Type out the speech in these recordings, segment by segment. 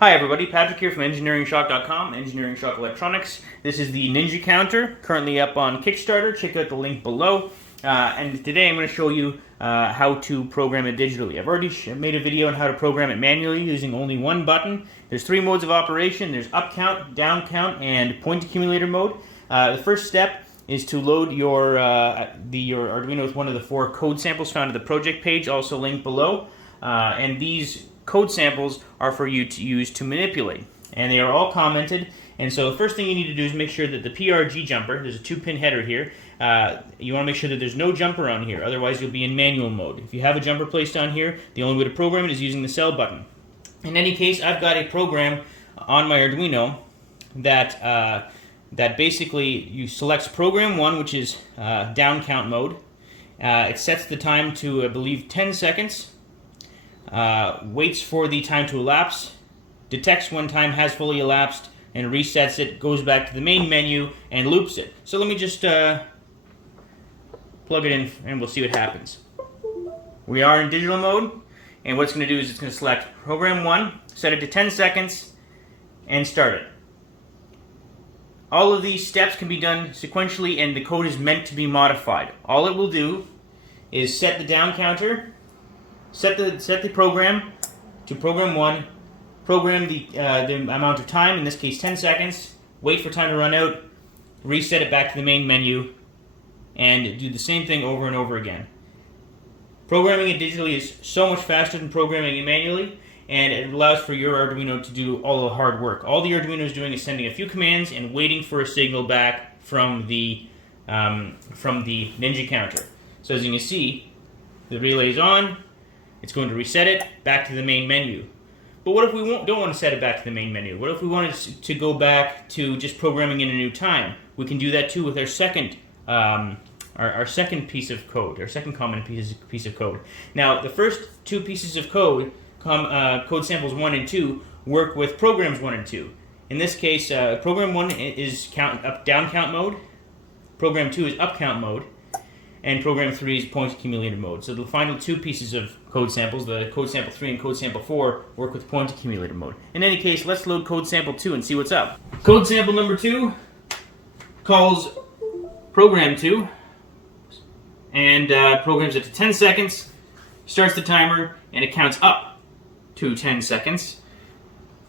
Hi everybody, Patrick here from EngineeringShock.com, Engineering Shock Electronics. This is the Ninja counter, currently up on Kickstarter. Check out the link below. And today I'm going to show you how to program it digitally. I've already made a video on how to program it manually using only one button. There's three modes of operation. There's up count, down count, and point accumulator mode. The first step is to load your Arduino with one of the 4 code samples found at the project page, also linked below. And these code samples are for you to use to manipulate, and they are all commented. And so the first thing you need to do is make sure that the PRG jumper, there's a 2-pin header here, you want to make sure that there's no jumper on here, otherwise you'll be in manual mode. If you have a jumper placed on here, the only way to program it is using the cell button. In any case, I've got a program on my Arduino that basically you selects program 1, which is down count mode. It sets the time to, I believe, 10 seconds. Waits for the time to elapse, detects when time has fully elapsed, and resets it, goes back to the main menu, and loops it. So let me just plug it in, and we'll see what happens. We are in digital mode, and what it's going to do is it's going to select program 1, set it to 10 seconds, and start it. All of these steps can be done sequentially, and the code is meant to be modified. All it will do is set the down counter, set the program to program 1, program the amount of time, in this case 10 seconds, wait for time to run out, reset it back to the main menu, and do the same thing over and over again. Programming it digitally is so much faster than programming it manually, and it allows for your Arduino to do all the hard work. All the Arduino is doing is sending a few commands and waiting for a signal back from the Ninja counter. So as you can see, the relay is on. It's going to reset it back to the main menu. But what if we don't want to set it back to the main menu? What if we wanted to go back to just programming in a new time? We can do that too with our second piece of code, our second common piece of code. Now, the first 2 pieces of code, code samples 1 and 2, work with programs 1 and 2. In this case, program 1 is down count mode, program 2 is up count mode, and program 3 is point accumulator mode. So the final 2 pieces of code samples, the code sample 3 and code sample 4, work with point accumulator mode. In any case, let's load code sample 2 and see what's up. Code sample number 2 calls program 2 and programs it to 10 seconds, starts the timer, and it counts up to 10 seconds,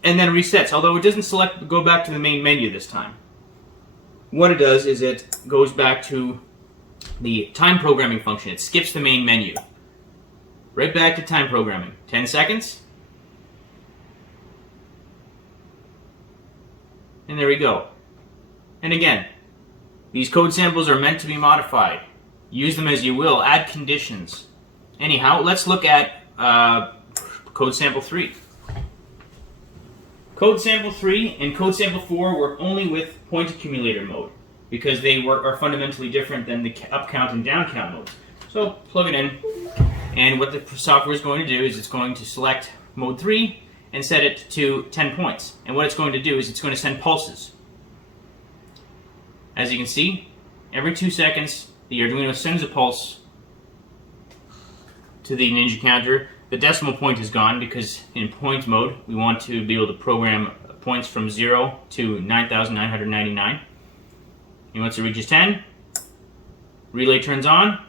and then resets, although it doesn't go back to the main menu this time. What it does is it goes back to the time programming function. It skips the main menu. Right back to time programming. 10 seconds. And there we go. And again, these code samples are meant to be modified. Use them as you will. Add conditions. Anyhow, let's look at code sample 3. Code sample 3 and code sample 4 work only with point accumulator mode, because they are fundamentally different than the up count and down count modes. So plug it in, and what the software is going to do is it's going to select mode 3 and set it to 10 points. And what it's going to do is it's going to send pulses. As you can see, every 2 seconds the Arduino sends a pulse to the Ninja counter. The decimal point is gone because in point mode we want to be able to program points from 0 to 9,999. And once it reaches 10, relay turns on,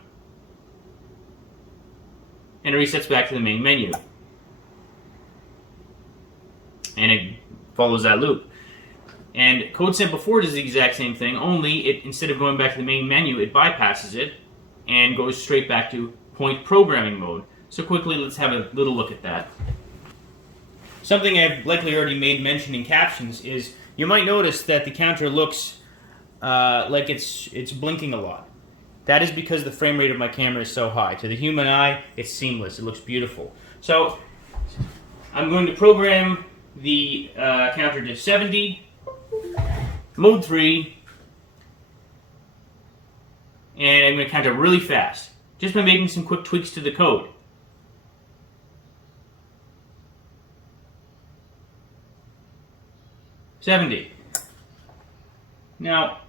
and it resets back to the main menu. And it follows that loop. And code sample 4 does the exact same thing, only instead of going back to the main menu, it bypasses it and goes straight back to point programming mode. So quickly, let's have a little look at that. Something I've likely already made mention in captions is you might notice that the counter looks like it's blinking a lot. That is because the frame rate of my camera is so high. To the human eye, it's seamless. It looks beautiful. So I'm going to program the counter to 70, mode 3, and I'm going to count it really fast, just by making some quick tweaks to the code. $70. Now,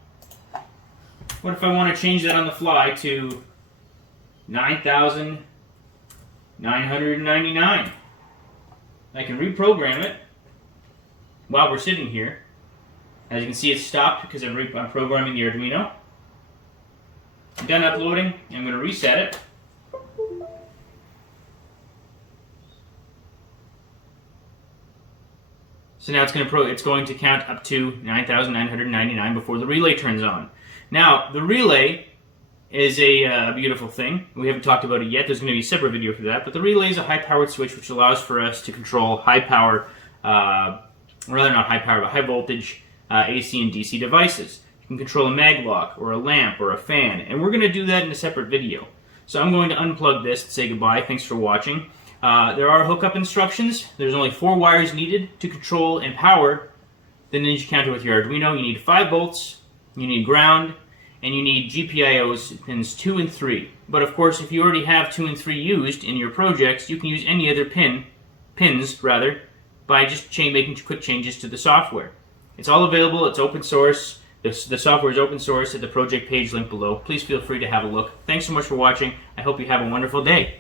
what if I want to change that on the fly to 9,999? I can reprogram it while we're sitting here, as you can see, it's stopped because I'm programming the Arduino. I'm done uploading. I'm going to reset it. So now it's going to count up to 9,999 before the relay turns on. Now, the relay is a beautiful thing. We haven't talked about it yet. There's going to be a separate video for that. But the relay is a high-powered switch which allows for us to control high-power, rather not high-power, but high-voltage AC and DC devices. You can control a mag lock or a lamp or a fan. And we're going to do that in a separate video. So I'm going to unplug this and say goodbye. Thanks for watching. There are hookup instructions. There's only 4 wires needed to control and power the Ninja counter with your Arduino. You need 5 volts, you need ground, and you need GPIOs pins 2 and 3. But of course, if you already have 2 and 3 used in your projects, you can use any other pins by just making quick changes to the software. It's all available. It's open source. The software is open source at the project page link below. Please feel free to have a look. Thanks so much for watching. I hope you have a wonderful day.